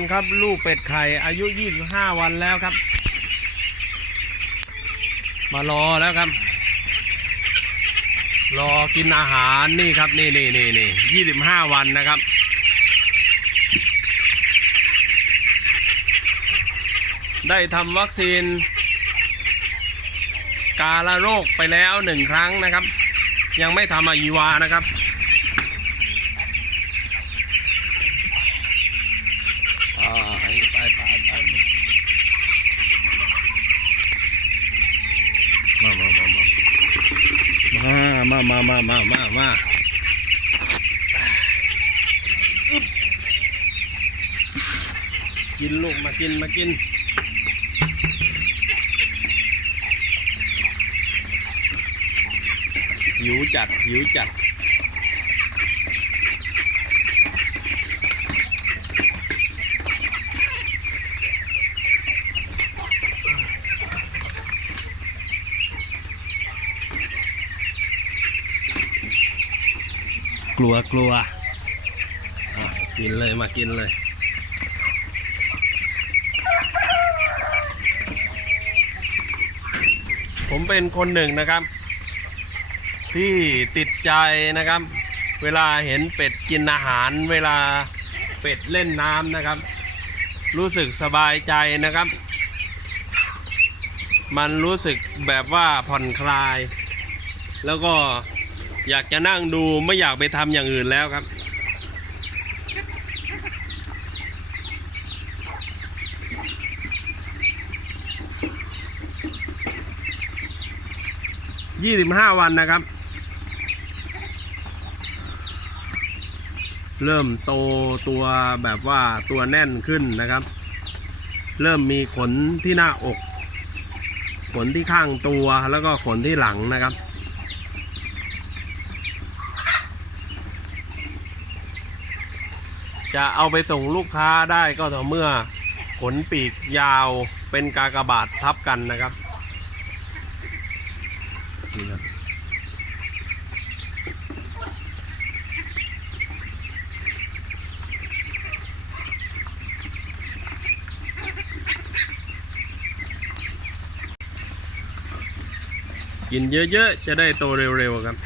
นครับ ลูกเป็ดไข่อายุ 25 วันแล้วครับ มารอแล้วครับ รอกินอาหารนี่ครับนี่นี่นี่นี่ยี่สิบห้าวันนะครับได้ทำวัคซีน กาลโรคไปแล้วหนึ่งครั้งนะครับ ยังไม่ทำอีวานะครับ อ่าไปไปไปไปมามามา มามามามามามาอึบกินลูกมากินมากินหิวจัดหิวจัด กลัวกลัวกินเลยมากินเลยผมเป็นคนหนึ่งนะครับ ที่ติดใจนะครับ เวลาเห็นเป็ดกินอาหารเวลาเป็ดเล่นน้ำนะครับ รู้สึกสบายใจนะครับ มันรู้สึกแบบว่าผ่อนคลาย แล้วก็ อยากจะนั่งดูไม่อยากไปทำอย่างอื่นแล้วครับ ยี่สิบห้าวันนะครับ เริ่มโตตัวแบบว่าตัวแน่นขึ้นนะครับ เริ่มมีขนที่หน้าอก ขนที่ข้างตัวแล้วก็ขนที่หลังนะครับ จะเอาไปส่งลูกค้าได้ก็ต่อเมื่อขนปีกยาวเป็นกากบาททับกันนะครับนี่ครับกินเยอะๆ จะได้โตเร็วๆครับ